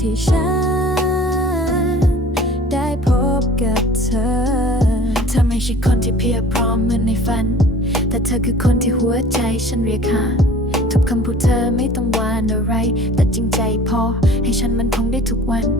ที่ฉัน ได้พบกับเธอ เธอไม่ใช่คนที่เพียบพร้อมเหมือนในฝัน แต่เธอคือคนที่หัวใจฉันเรียกหาทุกคำพูดเธอไม่ต้องวานอะไร แต่จริงใจพอให้ฉันมันคงได้ทุกวัน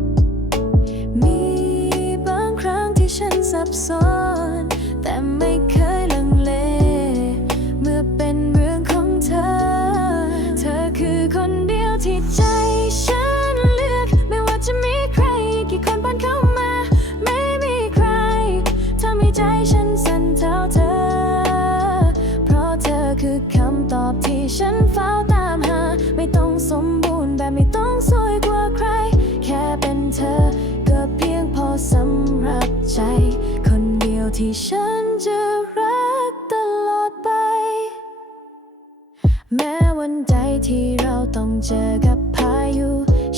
ไม่ต้องสวยกว่าใคร แค่เป็นเธอ ก็เพียงพอสำหรับใจ คนเดียวที่ฉันจะรักตลอดไป แม้วันใดที่เราต้องเจอกับพายุ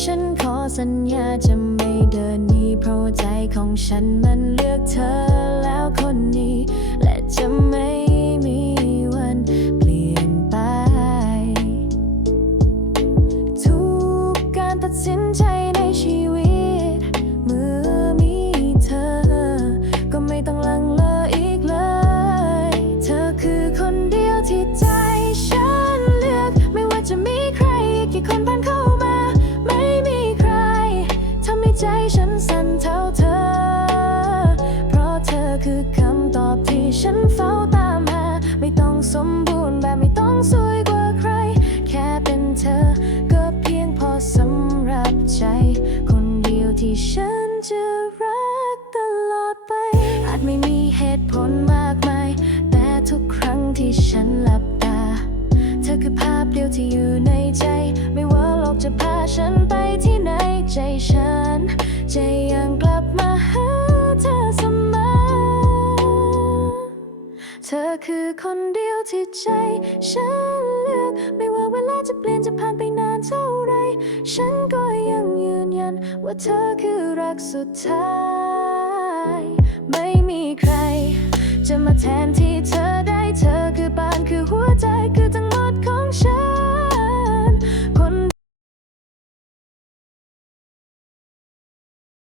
ฉันขอสัญญาจะไม่เดินหนีเพราะใจของฉันมันเลือกเธอันเท่าเธอ เพราะเธอคือคำตอบที่ฉันเฝ้าตามหา ไม่ต้องสมบูรณ์แบบไม่ต้องสวยกว่าใคร แค่เป็นเธอ ก็เพียงพอสำหรับใจ คนเดียวที่ฉันจะรักตลอดไป อาจไม่มีเหตุผลมากมาย แต่ทุกครั้งที่ฉันหลับตา เธอคือภาพเดียวที่อยู่ในใจ ไม่ว่าโลกจะพาฉันไป ธอคือคนเดียวที่ใจฉันเลือกไม่ว่าเวลาจะเปลี่ยนจะผ่านไปนานเท่าไร ฉันก็ยังยืนยัน ว่าเธอคือรักสุดท้าย ไม่มีใคร จะมาแทนที่เธอ